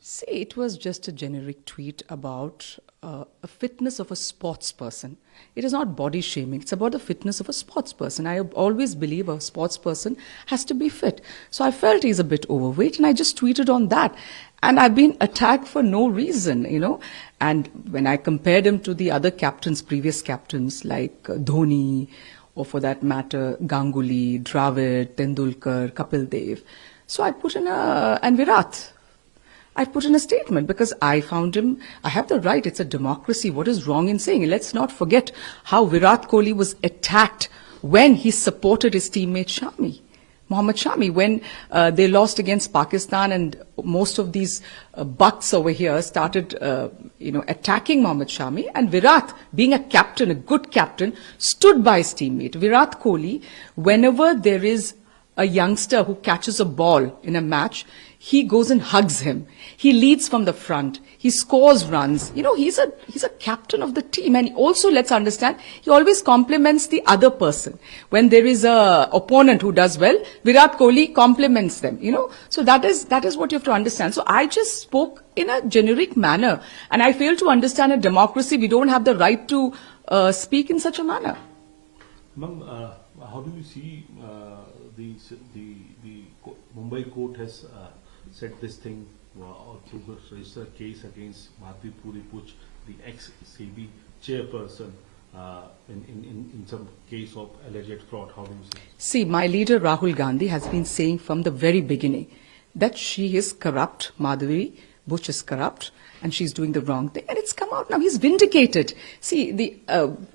See, it was just a generic tweet about a fitness of a sports person. It is not body shaming. It's about the fitness of a sports person. I always believe a sports person has to be fit. So I felt he's a bit overweight, and I just tweeted on that. And I've been attacked for no reason, you know. And when I compared him to the other captains, previous captains like Dhoni, or for that matter, Ganguly, Dravid, Tendulkar, Kapil Dev. So I put in and Virat. I put in a statement because I found him, I have the right, it's a democracy. What is wrong in saying? Let's not forget how Virat Kohli was attacked when he supported his teammate Shami, Mohammad Shami, when they lost against Pakistan, and most of these bucks over here started, attacking Mohammad Shami, and Virat, being a captain, a good captain, stood by his teammate. Virat Kohli, whenever there is a youngster who catches a ball in a match, he goes and hugs him. He leads from the front. He scores runs. You know, he's a captain of the team. And also, let's understand, he always compliments the other person. When there is a opponent who does well, Virat Kohli compliments them, you know. So that is what you have to understand. So I just spoke in a generic manner. And I fail to understand a democracy. We don't have the right to speak in such a manner. Ma'am, how do you see the Mumbai court has said this thing to register a case against Madhvi Puri Puch, the ex-CB chairperson, in some case of alleged fraud? How do you see? See, my leader Rahul Gandhi has been saying from the very beginning that she is corrupt, Madhvi Buch is corrupt, and she's doing the wrong thing. And it's come out now. He's vindicated. See,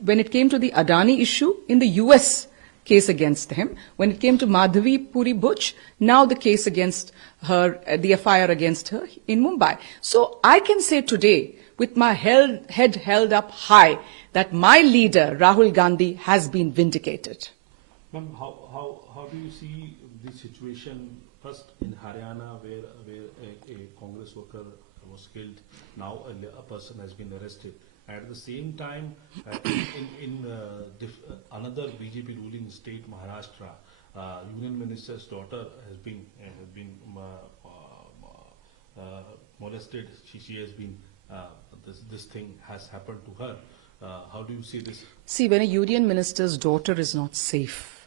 when it came to the Adani issue in the US, case against him. When it came to Madhvi Puri Buch, now the case against her, the FIR against her in Mumbai. So I can say today, with my head held up high, that my leader, Rahul Gandhi, has been vindicated. Ma'am, how do you see the situation first in Haryana, where a Congress worker was killed, now a person has been arrested? At the same time, in another BJP ruling state, Maharashtra, Union Minister's daughter has been molested. She has been this thing has happened to her. How do you see this? See, when a Union Minister's daughter is not safe,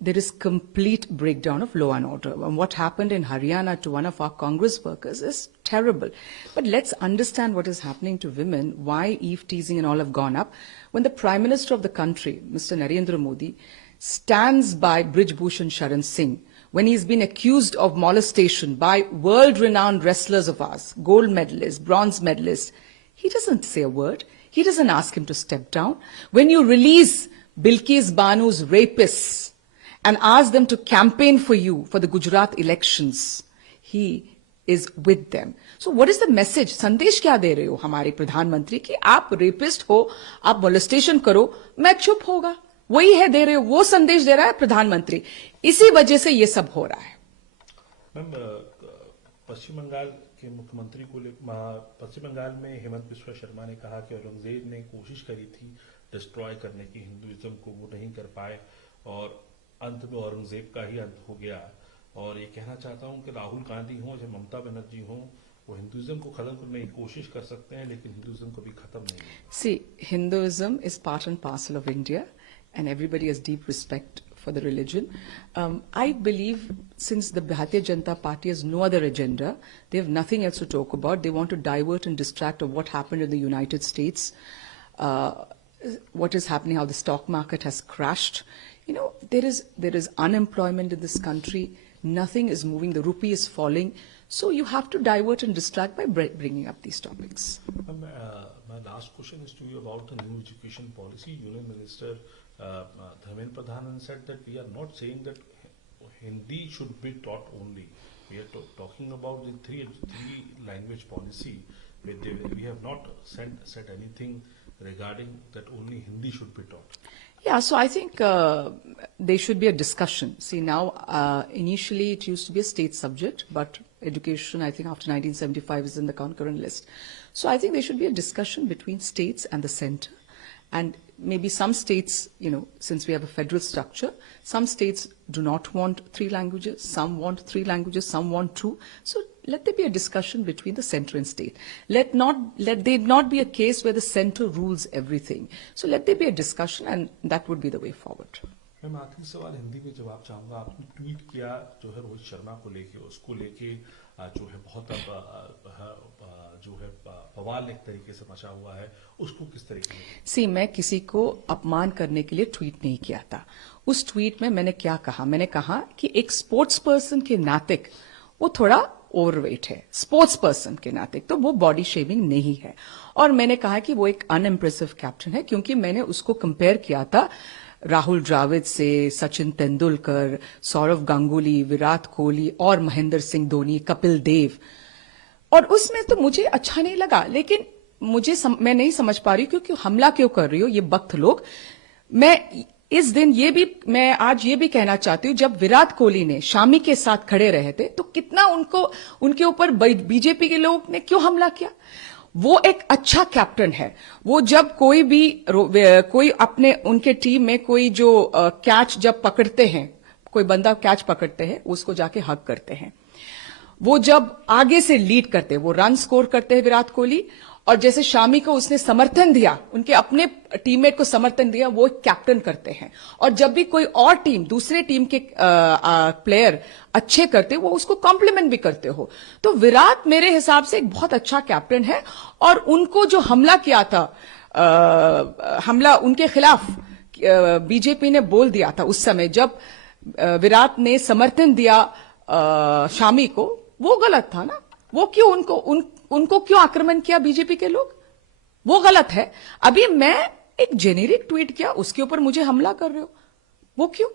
there is complete breakdown of law and order. And what happened in Haryana to one of our Congress workers is terrible. But let's understand what is happening to women, why eve teasing and all have gone up. When the Prime Minister of the country, Mr. Narendra Modi, stands by Brij Bhushan Sharan Singh, when he's been accused of molestation by world-renowned wrestlers of ours, gold medalists, bronze medalists, he doesn't say a word. He doesn't ask him to step down. When you release Bilkis Banu's rapists, and ask them to campaign for you for the Gujarat elections, he is with them. So what is the message? संदेश क्या दे रहे हो हमारे प्रधानमंत्री कि आप rapist हो, आप मोलेस्टेशन करो, मैं चुप होगा? वही है दे रहे हो, वो संदेश दे रहा है प्रधानमंत्री. इसी वजह से ये सब हो रहा है. मैम, पश्चिम बंगाल के मुख्यमंत्री को पश्चिम बंगाल में हेमंत बिस्वा शर्मा ने कहा कि औरंगजेब ने कोशिश करी थी डिस्ट्रॉय करने की हिंदुइज्म को, वो नहीं कर पाए और अंत में औरंगजेब का ही अंत हो गया. और ये कहना चाहता हूं कि राहुल गांधी हो या ममता बनर्जी हो, वो हिंदुइज्म को खत्म करने की कोशिश कर सकते हैं, लेकिन हिंदुइज्म को भी खत्म नहीं. See, Hinduism is part and parcel of India, and everybody has deep respect for the religion. I believe since the Bharatiya Janata Party has no other agenda, they have nothing else to talk about. They want to divert and distract of what happened in the United States, what is happening, how the stock market has crashed. You know, there is unemployment in this country. Nothing is moving. The rupee is falling. So you have to divert and distract by bringing up these topics. My last question is to you about the new education policy. Union Minister Dharmendra Pradhan said that we are not saying that Hindi should be taught only. We are talking about the three language policy. We have not said anything regarding that only Hindi should be taught. Yeah, so I think there should be a discussion. See, now, initially it used to be a state subject, but education, I think after 1975 is in the concurrent list. So I think there should be a discussion between states and the center. And maybe some states, you know, since we have a federal structure, some states do not want 3 languages, some want 3 languages, some want 2. So let there be a discussion between the center and state. Let there not be a case where the center rules everything. So let there be a discussion, and that would be the way forward. मैं आखिरी सवाल हिंदी में जवाब चाहूंगा। आपने tweet किया जो है रोहित शर्मा को लेके, उसको लेके जो है बहुत जो है बवाल एक तरीके से मचा हुआ है, उसको किस तरीके से? मैं किसी को अपमान करने के लिए ट्वीट नहीं किया था। उस ट्वीट में मैंने क्या कहा? मैंने कहा कि एक स्पोर्ट्स पर्सन के नाते वो थोड़ा ओवरवेट है, स्पोर्ट्स पर्सन के नाते, तो वो बॉडी शेमिंग नहीं है। और मैंने कहा कि वो एक अनइम्प्रेसिव कैप्टन है, क्योंकि मैंने उसको कंपेयर किया था राहुल द्रविड़ से, सचिन तेंदुलकर, सौरव गांगुली, विराट कोहली और महेंद्र सिंह धोनी, कपिल देव। और उसमें तो मुझे अच्छा नहीं लगा, लेकिन मैं नहीं समझ पा रही क्योंकि हमला क्यों कर रही हो ये बख्त लोग। मैं आज ये भी कहना चाहती हूं, जब विराट कोहली ने शामी के साथ खड़े रहे थे तो कितना उनके ऊपर बीजेपी के लोग ने क्यों हमला किया। वो एक अच्छा कैप्टन है। वो जब कोई अपने उनके टीम में कोई जो कैच जब पकड़ते हैं, कोई बंदा कैच पकड़ते हैं, उसको जाके हग करते हैं। वो जब आगे से लीड करते हैं, वो रन स्कोर करते हैं विराट कोहली। और जैसे शामी को उसने समर्थन दिया, उनके अपने टीममेट को समर्थन दिया, वो कैप्टन करते हैं। और जब भी कोई और टीम, दूसरे टीम के प्लेयर अच्छे करते, वो उसको कॉम्प्लीमेंट भी करते हो। तो विराट मेरे हिसाब से एक बहुत अच्छा कैप्टन है। और उनको जो हमला किया था, हमला उनके खिलाफ बीजेपी ने बोल दिया था उस समय, जब विराट ने समर्थन दिया शामी को, वो गलत था ना। वो क्यों उनको क्यों आक्रमण किया बीजेपी के लोग? वो गलत है। अभी मैं एक जेनेरिक ट्वीट किया, उसके ऊपर मुझे हमला कर रहे हो, वो क्यों?